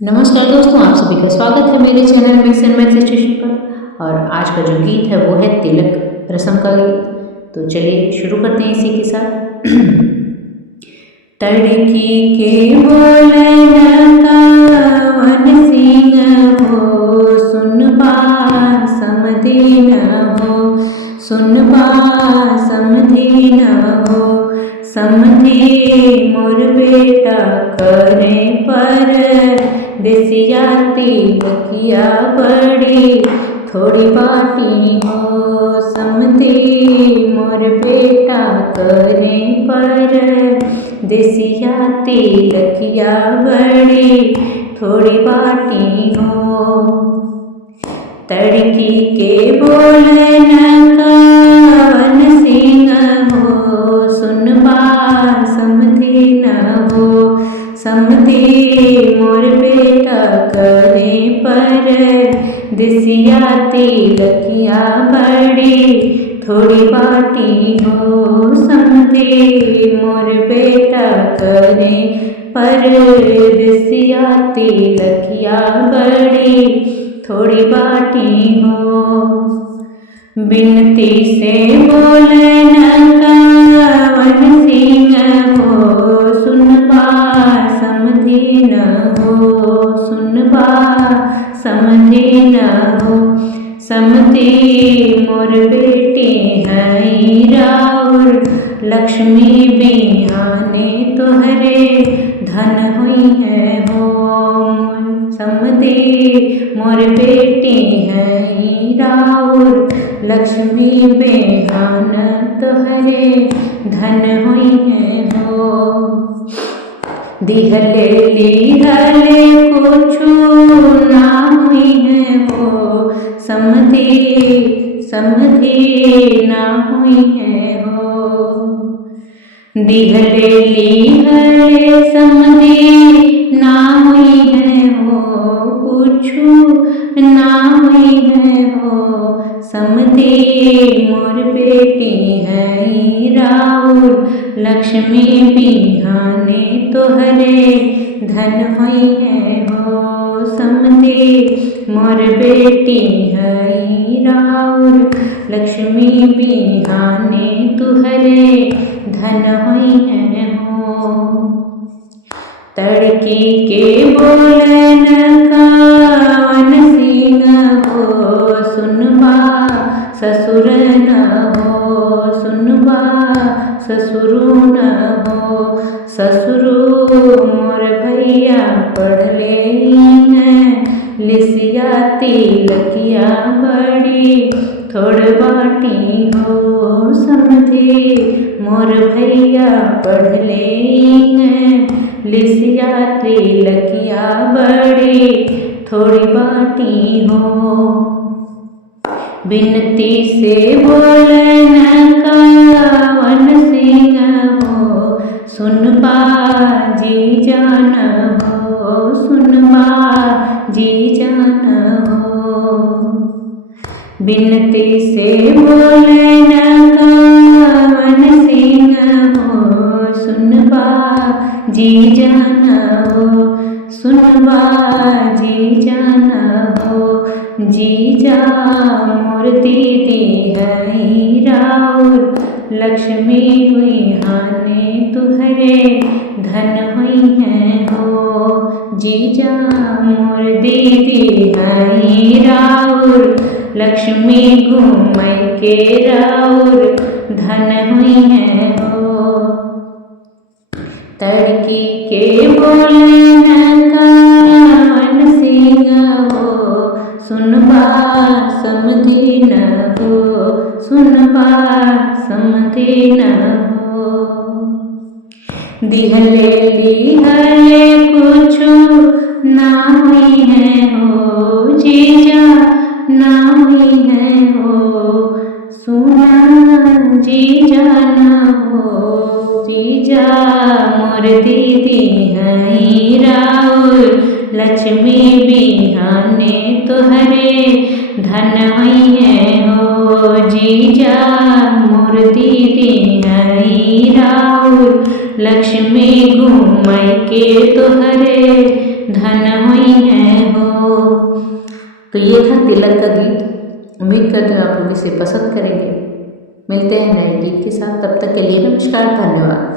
नमस्कार दोस्तों, आप सभी का स्वागत है मेरे channel mix and match station पर। और आज का जो गीत है वो है तिलक रस्म का गीत। तो चलिए शुरू करते हैं इसी के साथ। तड़की के बोले वन सिंह हो, सुन बा समधी न हो, सुन बा समधी न हो, समधी मोर बेटा करे पर देसिया तिलकिया बड़ी थोड़ी बाटी हो, समधी मोर बेटा करे पर देसिया तिलकिया बड़ी थोड़ी बाटी हो। तड़की के बोले वन सिंह हो, सुन बा समधी न हो, समधी मोर बेटा करे पर देसिया तिलकिया बड़ी थोड़ी बाटी हो, समधी मोर बेटा करे पर देसिया तिलकिया बड़ी थोड़ी बाटी हो। बिनती से बोले वन सिंह हो, सुन बा समधी न हो, सुन बा समधी न हो, समधी मोर बेटी हई राउर लक्ष्मी बिहाने तोहरे धन हुई है हो, समधी मोर बेटी हई राउर लक्ष्मी बेहान तोहरे धन हुई है हो। दिहले लिहले कुछु ना हुई है हो, समधी समधी ना हुई है हो। दिहले लिहले समधी ना हुई है हो, कुछु ना हुई है हो, समधी मोर बेटी हई राउर लक्ष्मी बिहाने तोहरे धन हुई है हो, समधी मोर बेटी हई राउर लक्ष्मी बिहाने तुहरे धन हुई है हो। तड़की के बोले वन सिंह हो, सुन बा ससुर न हो, सुन बा ससुरु न हो, ससुरु मोर भैया पढ़ले लिसिया तिलकिया बड़ी थोड़ बाटी हो, समधी मोर भैया पढ़ले लिसिया तिलकिया बड़ी थोड़ी बाटी हो। बिनती से बोले वन सिंह हो, सुन बा जी जान हो, सुन बा जी जान हो। बिनती से बोले वन सिंह हो, सुन बा जी जान हो, सुन बा जी जान हो, जीजा मोर दीदी हई राउर लक्ष्मी हुई हाने तुहरे धन हुई है हो, जीजा मोर दीदी हई राउर लक्ष्मी घूमय के राउर धन हुई है हो। तड़की के बोले वन सिंह हो, सुन बा समधी न हो, सुन बा समधी न हो। दिहले लिहले कुछु ना हुई है हो, जीजा ना हुई है हो, सुना जीजा न हो, जीजा मोर दीदी हई राउर लक्ष्मी बिहाने तोहरे धन हुई है हो, जीजा मोर दीदी हई राउर लक्ष्मी घूमय के तोहरे धन हुई है हो। तो ये था तिलक का गीत। उम्मीद करती हूँ आप लोग इसे पसंद करेंगे। मिलते हैं नए गीत के साथ, तब तक के लिए नमस्कार, धन्यवाद।